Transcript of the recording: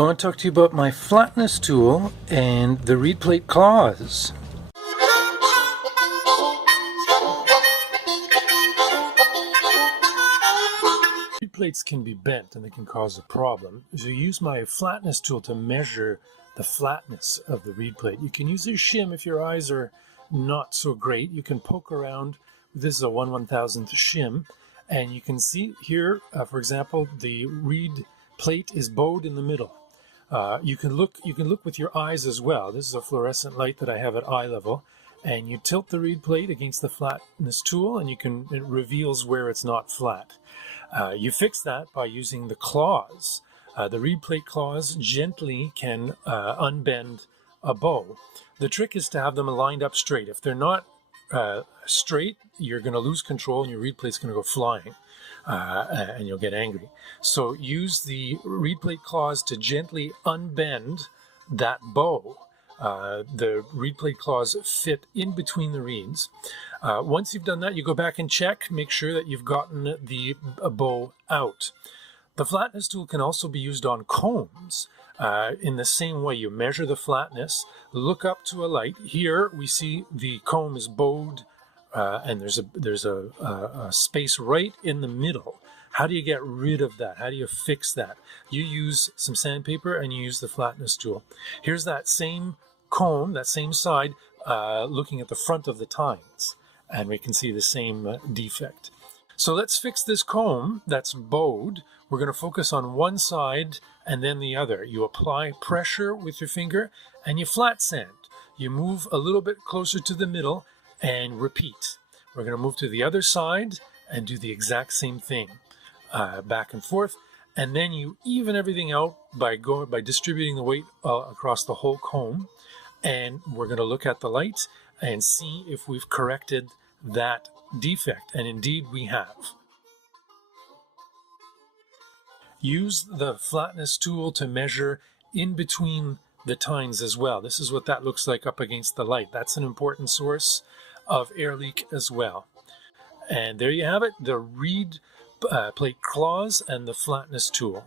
I want to talk to you about my Flatness Tool and the Reedplate Claws. Reed plates can be bent and they can cause a problem. So you use my Flatness Tool to measure the flatness of the reed plate. You can use a shim if your eyes are not so great. You can poke around. This is a 1/1000th shim, and you can see here, for example, the reed plate is bowed in the middle. You can look with your eyes as well. This is a fluorescent light that I have at eye level, and you tilt the reed plate against the Flatness Tool, and it reveals where it's not flat. You fix that by using the claws. The Reedplate Claws gently can unbend a bow. The trick is to have them lined up straight. If they're not straight, you're going to lose control and your reed plate's going to go flying, and you'll get angry. So use the Reedplate Claws to gently unbend that bow. The Reedplate Claws fit in between the reeds. Once you've done that, you go back and check, make sure that you've gotten the bow out. The Flatness Tool can also be used on combs. In the same way, you measure the flatness, look up to a light. Here we see the comb is bowed, and there's a space right in the middle. How do you get rid of that? How do you fix that? You use some sandpaper and you use the Flatness Tool. Here's that same comb, that same side, looking at the front of the tines, and we can see the same defect. So let's fix this comb that's bowed. We're going to focus on one side and then the other. You apply pressure with your finger and you flat sand. You move a little bit closer to the middle and repeat. We're going to move to the other side and do the exact same thing, back and forth. And then you even everything out by distributing the weight across the whole comb. And we're going to look at the light and see if we've corrected that defect, and indeed we have. Use the Flatness Tool to measure in between the tines as well. This is what that looks like up against the light. That's an important source of air leak as well. And there you have it, the Reedplate Claws and the Flatness Tool.